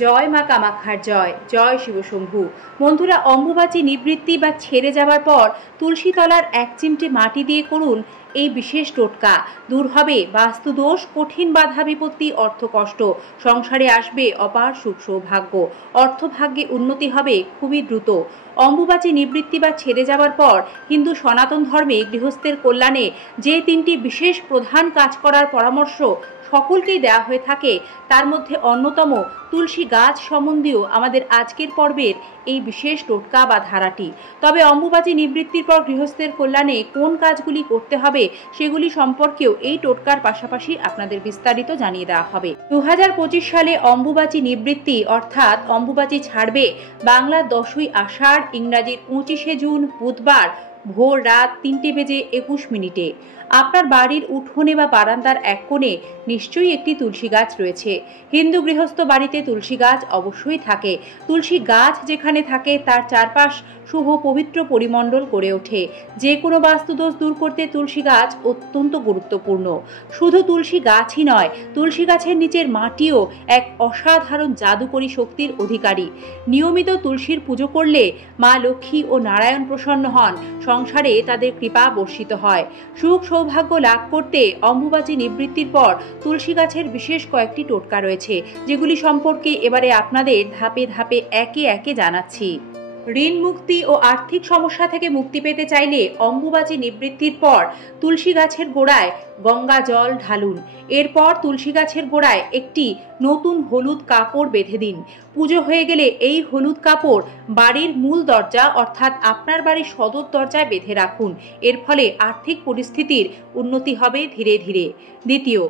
জয় মা কামাখ্যার জয়, জয় শিবশম্ভু। বন্ধুরা, অম্বুবাচী নিবৃত্তি বা ছেড়ে যাবার পর তুলসী তলার এক চিমটে মাটি দিয়ে করুন এই বিশেষ টোটকা। দূর হবে বাস্তুদোষ, কঠিন বাধা বিপত্তি, অর্থকষ্ট। সংসারে আসবে অপার সুখ সৌভাগ্য, অর্থভাগ্যে উন্নতি হবে খুবই দ্রুত। অম্বুবাচী নিবৃত্তি বা ছেড়ে যাবার পর হিন্দু সনাতন ধর্মে গৃহস্থের কল্যাণে যে তিনটি বিশেষ প্রধান কাজ করার পরামর্শ সকলকেই দেওয়া হয়ে থাকে, তার মধ্যে অন্যতম তুলসী গাছ সম্বন্ধীয় আমাদের আজকের পর্বের এই বিশেষ টোটকা বা ধারাটি। তবে অম্বুবাচী নিবৃত্তির পর গৃহস্থের কল্যাণে কোন কাজগুলি করতে হবে সেগুলি সম্পর্কেও এই টোটকার পাশাপাশি আপনাদের বিস্তারিত জানিয়ে দেওয়া হবে। 2025 সালে অম্বুবাচী নিবৃত্তি অর্থাৎ অম্বুবাচী ছাড়বে বাংলা 10ই আষাঢ়, ইংরাজির 25শে জুন বুধবার ভোর রাত 3:21। আপনার বাড়ির উঠোনে বা বারান্দার এক কোণে নিশ্চয়ই একটি তুলসী গাছ রয়েছে। হিন্দু গৃহস্থ বাড়িতে তুলসী গাছ অবশ্যই থাকে। তুলসী গাছ যেখানে থাকে তার চারপাশ শুভ পবিত্র পরিমণ্ডল গড়ে ওঠে। যে কোনো বাস্তুদোষ দূর করতে তুলসী গাছ অত্যন্ত গুরুত্বপূর্ণ। শুধু তুলসী গাছই নয়, তুলসী গাছের নিচের মাটিও এক অসাধারণ জাদুকরী শক্তির অধিকারী। নিয়মিত তুলসীর পুজো করলে মা লক্ষ্মী ও নারায়ণ প্রসন্ন হন, সংসারে তাদের কৃপা বর্ষিত হয়। সুখ সৌভাগ্য লাভ করতে অম্বুবাচী নিবৃত্তির পর তুলসী গাছের বিশেষ কয়েকটি টোটকা রয়েছে, যেগুলি সম্পর্কে এবারে আপনাদের ধাপে ধাপে একে একে জানাচ্ছি। ঋণ মুক্তি ও আর্থিক সমস্যা থেকে মুক্তি পেতে চাইলে অম্বুবাচী নিবৃত্তির পর তুলসী গাছের গোড়ায় গঙ্গা জল ঢালুন। এরপর তুলসী গাছের গোড়ায় একটি নতুন হলুদ কাপড় বেঁধে দিন। পুজো হয়ে গেলে এই হলুদ কাপড় বাড়ির মূল দরজা অর্থাৎ আপনার বাড়ির সদর দরজায় বেঁধে রাখুন। এর ফলে আর্থিক পরিস্থিতির উন্নতি হবে ধীরে ধীরে। দ্বিতীয়,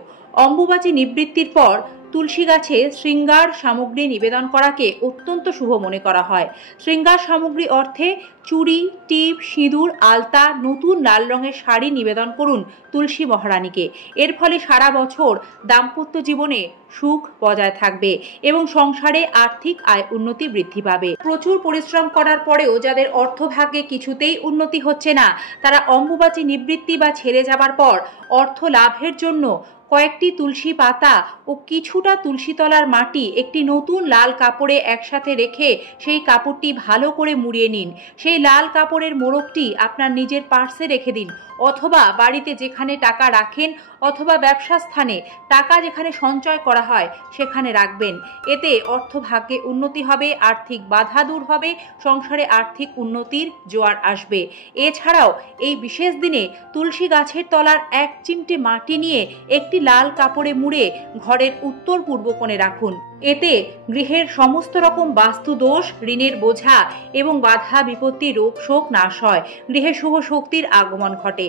অম্বুবাচী নিবৃত্তির পর তুলসী গাছে শৃঙ্গার সামগ্রী নিবেদন করাকে অত্যন্ত শুভ মনে করা হয়। শৃঙ্গার সামগ্রী অর্থে চুড়ি, টিপ, সিঁদুর, আলতা, নতুন লাল রঙের শাড়ি নিবেদন করুন তুলসী মহারানীকে। এর ফলে সারা বছর দাম্পত্য জীবনে সুখ বজায় থাকবে এবং সংসারে আর্থিক আয় উন্নতি বৃদ্ধি পাবে। প্রচুর পরিশ্রম করার পরেও যাদের অর্থভাগ্যে কিছুতেই উন্নতি হচ্ছে না, তারা অম্বুবাচী নিবৃত্তি বা ছেড়ে যাবার পর অর্থ লাভের জন্য কয়েকটি তুলসী পাতা ও কিছুটা তুলসী তলার মাটি একটি নতুন লাল কাপড়ে একসাথে রেখে সেই কাপড়টি ভালো করে মুড়িয়ে নিন। সেই লাল কাপড়ের মোড়কটি আপনার নিজের পার্সে রেখে দিন, অথবা বাড়িতে যেখানে টাকা রাখেন অথবা ব্যবসা স্থানে টাকা যেখানে সঞ্চয় করা হয় সেখানে রাখবেন। এতে অর্থভাগ্যে উন্নতি হবে, আর্থিক বাধা দূর হবে, সংসারে আর্থিক উন্নতির জোয়ার আসবে। এছাড়াও এই বিশেষ দিনে তুলসী গাছের তলার এক চিমটে মাটি নিয়ে একটি লাল কাপড়ে মুড়ে ঘরের উত্তর পূর্ব কোণে রাখুন। এতে গৃহের সমস্ত রকম বাস্তু দোষ, ঋণের বোঝা এবং বাধা বিপত্তি, রোগ শোক নাশ হয়। গৃহে শুভ শক্তির আগমন ঘটে।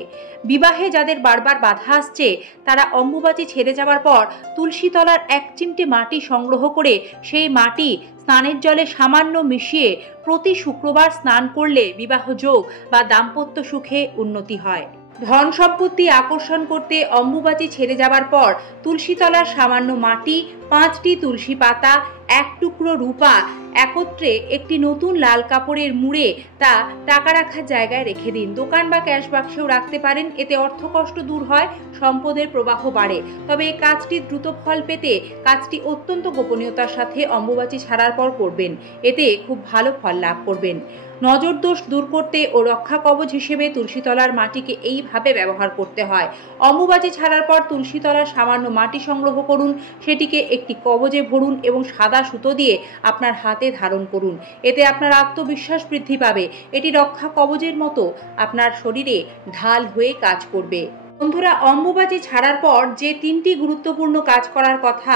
বিবাহে যাদের বারবার বাধা আসছে, তারা অম্বুবাচী ছেড়ে যাওয়ার পর তুলসী তলার এক চিমটে মাটি সংগ্রহ করে সেই মাটি স্নানের জলে সামান্য মিশিয়ে প্রতি শুক্রবার স্নান করলে বিবাহ যোগ বা দাম্পত্য সুখে উন্নতি হয়। ধন সম্পত্তি আকর্ষণ করতে অম্বুবাচী ছেড়ে যাবার পর তুলসী তলার সামান্য মাটি, 5টি তুলসী পাতা, এক টুকরো রূপা একত্রে একটি নতুন লাল কাপড়ের মুড়ে তা টাকা রাখার জায়গায় রেখে দিন। দোকান বা ক্যাশ বাক্সেও রাখতে পারেন। এতে অর্থকষ্ট দূর হয়, সম্পদের প্রবাহ বাড়ে। তবে এই কাজটি দ্রুত ফল পেতে কাজটি অত্যন্ত গোপনীয়তার সাথে অম্বুবাচী ছাড়ার পর করবেন। এতে খুব ভালো ফল লাভ করবেন। নজর দোষ দূর করতে ও রক্ষা কবচ হিসেবে তুলসী তলার মাটিকে এইভাবে ব্যবহার করতে হয়। অম্বুবাচী ছাড়ার পর তুলসী তলার সামান্য মাটি সংগ্রহ করুন, সেটিকে একটি কবজে ভরুন এবং সাদা সুতো দিয়ে আপনার হাতে ধারণ করুন। এতে আপনার আত্মবিশ্বাস বৃদ্ধি পাবে। এটি রক্ষা কবচের মতো আপনার শরীরে ঢাল হয়ে কাজ করবে। বন্ধুরা, অম্বুবাচী ছাড়ার পর যে 3টি গুরুত্বপূর্ণ কাজ করার কথা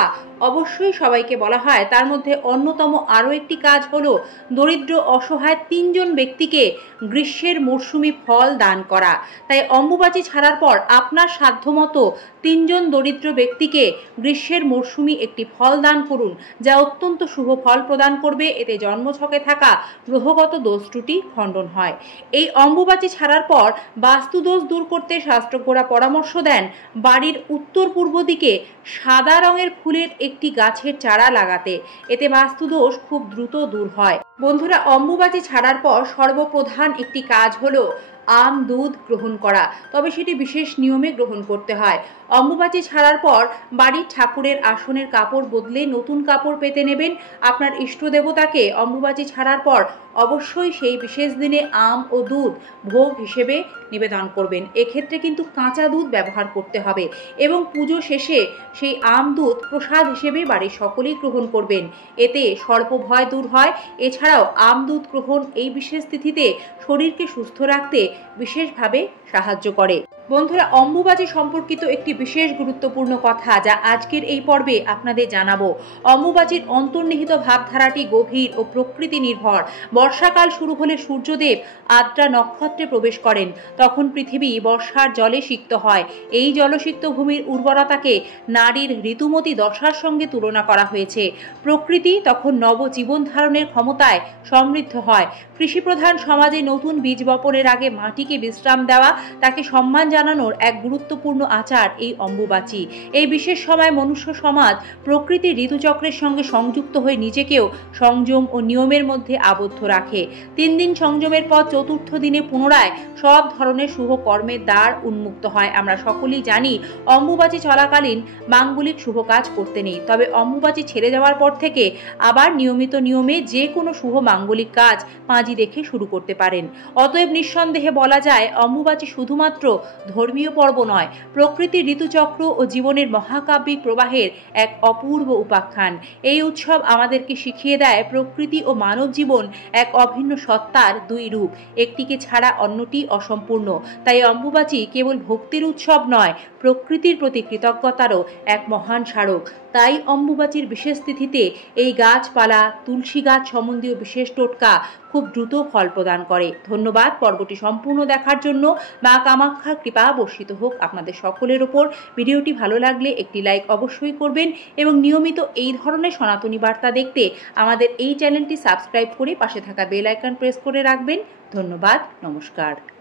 অবশ্যই সবাইকে বলা হয়, তার মধ্যে অন্যতম আরও একটি কাজ হলো দরিদ্র অসহায় 3 জন ব্যক্তিকে গ্রীষ্মের মরশুমি ফল দান করা। তাই অম্বুবাচী ছাড়ার পর আপনার সাধ্যমতো 3 জন দরিদ্র ব্যক্তিকে গ্রীষ্মের মরশুমি একটি ফল দান করুন, যা অত্যন্ত শুভ ফল প্রদান করবে। এতে জন্মছকে থাকা গ্রহগত দোষ ত্রুটি খণ্ডন হয়। এই অম্বুবাচী ছাড়ার পর বাস্তুদোষ দূর করতে শাস্ত্রজ্ঞরা পরামর্শ দেন বাড়ির উত্তর পূর্ব দিকে সাদা রঙের ফুলের একটি গাছের চারা লাগাতে। এতে বাস্তুদোষ খুব দ্রুত দূর হয়। বন্ধুরা, অম্বুবাচী ছাড়ার পর সর্বপ্রধান একটি কাজ হলো আম দুধ গ্রহণ করা। তবে সেটি বিশেষ নিয়মে গ্রহণ করতে হয়। অম্বুবাচী ছাড়ার পর বাড়ির ঠাকুরের আসনের কাপড় বদলে নতুন কাপড় পেতে নেবেন। আপনার ইষ্ট দেবতাকে অম্বুবাচী ছাড়ার পর অবশ্যই সেই বিশেষ দিনে আম ও দুধ ভোগ হিসেবে নিবেদন করবেন। এক্ষেত্রে কিন্তু কাঁচা দুধ ব্যবহার করতে হবে এবং পুজো শেষে সেই আম দুধ প্রসাদ হিসেবে বাড়ির সকলেই গ্রহণ করবেন। এতে সর্পভয় দূর হয়। এছাড়াও আম দুধ গ্রহণ এই বিশেষ তিথিতে শরীরকে সুস্থ রাখতে বিশেষভাবে সাহায্য করে। বন্ধুরা, অম্বুবাচী সম্পর্কিত একটি বিশেষ গুরুত্বপূর্ণ কথা যা আজকের এই পর্বে আপনাদের জানাবো। অম্বুবাচীর অন্তর্নিহিত ভাবধারাটি গভীর ও প্রকৃতি নির্ভর। বর্ষাকাল শুরু হলে সূর্যদেব আদ্রা নক্ষত্রে প্রবেশ করেন। তখন পৃথিবী বর্ষার জলে সিক্ত হয়। এই জলসিক্ত ভূমির উর্বরতাকে নারীর ঋতুমতী দশার সঙ্গে তুলনা করা হয়েছে। প্রকৃতি তখন নবজীবন ধারণের ক্ষমতায় সমৃদ্ধ হয়। কৃষিপ্রধান সমাজে নতুন বীজ বপনের আগে মাটিকে বিশ্রাম দেওয়া, তাকে সম্মান জানানোর এক গুরুত্বপূর্ণ আচার এই অম্বুবাচী। এই বিশেষ সময় মনুষ্য সমাজ প্রকৃতির ঋতুচক্রের সঙ্গে সংযুক্ত হয়ে নিজেকেও সংযম ও নিয়মের মধ্যে আবদ্ধ রাখে। 3 দিন সংযমের পর চতুর্থ দিনে পুনরায় সব ধরনের শুভ কর্মের দ্বার উন্মুক্ত হয়। আমরা সকলেই জানি অম্বুবাচী চলাকালীন মাঙ্গলিক শুভ কাজ করতে নেই, তবে অম্বুবাচী ছেড়ে যাওয়ার পর থেকে আবার নিয়মিত নিয়মে যে কোনো শুভ মাঙ্গলিক কাজ পাঁজি দেখে শুরু করতে পারেন। অতএব নিঃসন্দেহে বলা যায় অম্বুবাচী শুধুমাত্র ধর্মীয় পর্ব নয়, প্রকৃতির ঋতুচক্র ও জীবনের মহাকাব্যিক প্রবাহের এক অপূর্ব উপাখ্যান। এই উৎসব আমাদেরকে শিখিয়ে দেয় প্রকৃতি ও মানব জীবন এক অভিন্ন সত্তার দুই রূপ, একটিকে ছাড়া অন্যটি অসম্পূর্ণ। তাই অম্বুবাচী কেবল ভক্তির উৎসব নয়, প্রকৃতির প্রতি কৃতজ্ঞতারও এক মহান স্মারক। তাই অম্বুবাচীর বিশেষ তিথিতে এই গাছপালা, তুলসী গাছ সম্বন্ধীয় বিশেষ টোটকা খুব দ্রুত ফল প্রদান করে। ধন্যবাদ পর্বটি সম্পূর্ণ দেখার জন্য। মা কামাখ্যার কৃপা বর্ষিত হোক আপনাদের সকলের ওপর। ভিডিওটি ভালো লাগলে একটি লাইক অবশ্যই করবেন এবং নিয়মিত এই ধরনের সনাতনী বার্তা দেখতে আমাদের এই চ্যানেলটি সাবস্ক্রাইব করে পাশে থাকা বেল আইকন প্রেস করে রাখবেন। ধন্যবাদ, নমস্কার।